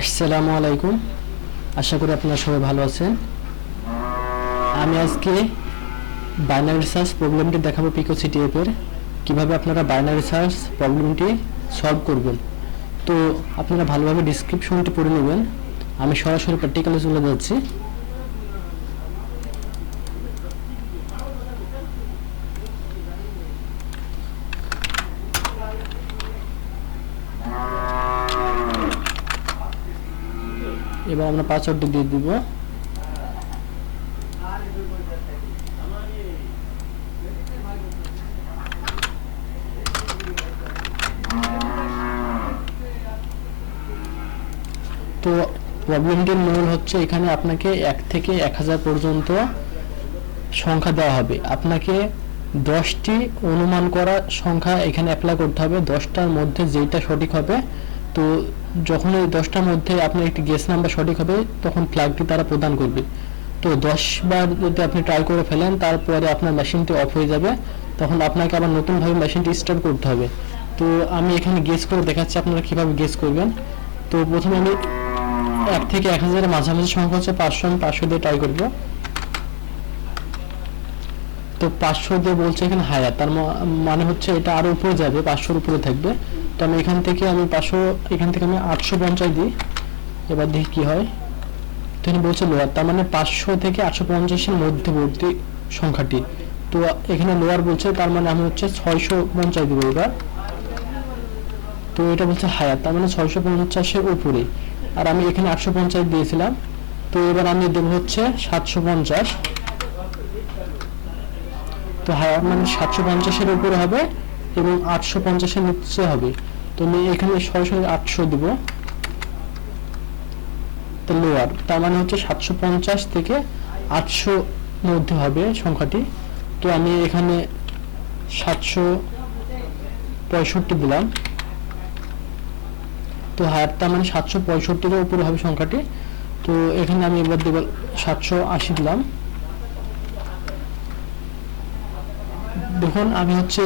আসসালামু আলাইকুম। আশা করি আপনারা সবাই ভালো আছেন। আমি আজকে বাইনারি সার্চ প্রবলেমটি দেখাবো পিকোসিটি অ্যাপের, কিভাবে আপনারা বাইনারি সার্চ প্রবলেমটি সলভ করবেন। তো আপনারা ভালোভাবে ডেসক্রিপশনটি পড়ে নেবেন। আমি সরাসরি প্র্যাকটিক্যালে চলে যাচ্ছি। এবার আমরা পাসওয়ার্ডটি দিয়ে দিব। তো প্রবলেমটির মূল হচ্ছে এখানে আপনাকে 1 থেকে 1000 পর্যন্ত সংখ্যা দেওয়া হবে। আপনাকে 10টি অনুমান করা সংখ্যা এখানে অ্যাপ্লাই করতে হবে। 10টার মধ্যে যেইটা সঠিক হবে, তো যখন এই 10টার মধ্যে আপনার একটি গেস নাম্বার সঠিক হবে তখন ফ্ল্যাগটি তারা প্রদান করবে। তো 10 বার যদি আপনি ট্রাই করে ফেলেন, তারপরে আপনার মেশিনটি অফ হয়ে যাবে, তখন আপনাকে আবার নতুনভাবে মেশিনটি স্টার্ট করতে হবে। তো আমি এখানে গেস করে দেখাচ্ছি আপনারা কিভাবে গেস করবেন। তো প্রথমে আমি 1 থেকে 1000 এর মাঝামাঝি সংখ্যা হচ্ছে 500, আমি 500 দিয়ে ট্রাই করব। তো 500 দিয়ে বলছে এখানে হায়ার, তার মানে হচ্ছে এটা আরো উপরে যাবে, 500 উপরে থাকবে। তো আমি এখান থেকে 500, এখান থেকে আমি 850 দিই। এবার দেখি কি হয়। তো এখানে বলছে লোয়ার, তার মানে 500 থেকে 850 এর মধ্যবর্তী সংখ্যাটি। তো এখানে লোয়ার বলছে, তার মানে আমি হচ্ছে 650 দিব এবার। তো এটা বলছে হায়ার, তার মানে 650 এর উপরে, আর আমি এখানে 850 দিয়েছিলাম। তো এবার আমি দেব হচ্ছে 750। তো হায়ার মানে 750 এর উপরে হবে এবং 850 এর নিচে হবে। তো আমি এখানে সরাসরি 800 দিব। তো লোয়ার, তার মানে হচ্ছে 750 থেকে 800 মধ্যে হবে সংখ্যাটি। তো আমি এখানে 765 দিলাম। তো হায়ার, তার মানে 765 এর উপরে হবে সংখ্যাটি। তো এখানে আমি এবার দেব 780 দিলাম। দেখুন আমি হচ্ছে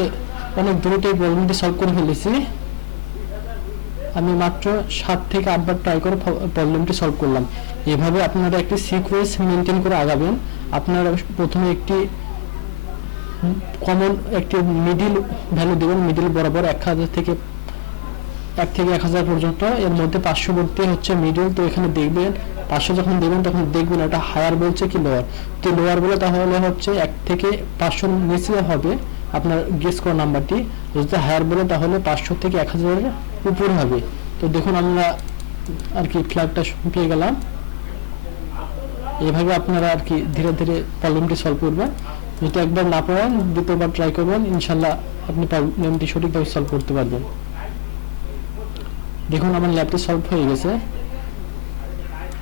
অনেক দ্রুত এই প্রবলেমটি সলভ করে ফেলেছি। আমি মাত্র 7 থেকে 8 বার ট্রাই করে প্রবলেমটি সলভ করলাম। এভাবে আপনারা একটি সিকোয়েন্স মেনটেন করে আগাবেন। আপনারা প্রথমে একটি কমন একটি মিডিল ভ্যালু দেবেন, মিডিল বরাবর 1000 থেকে 1000 পর্যন্ত, এর মধ্যে 500 বলতে হচ্ছে মিডিল। তো এখানে দেখবেন 500 যখন দেবেন তখন দেখবেন এটা হায়ার বলছে কি লোয়ার। তো লোয়ার বলে তাহলে হচ্ছে 1 থেকে 500 নিচে হবে আপনার গেস করা নাম্বারটি। যদি হায়ার বলে তাহলে 500 থেকে 1000 এর উপরে হবে। তো দেখুন আমরা আর কি ফ্ল্যাগটা পেয়ে গেলাম। এইভাবে আপনারা আর কি ধীরে ধীরে প্রবলেমটি সলভ করবেন। যদি একবার না পারেন দ্বিতীয়বার ট্রাই করবেন, ইনশাল্লাহ আপনি প্রবলেমটি সঠিকভাবে সলভ করতে পারবেন। দেখুন আমার ল্যাবটি সলভ হয়ে গেছে।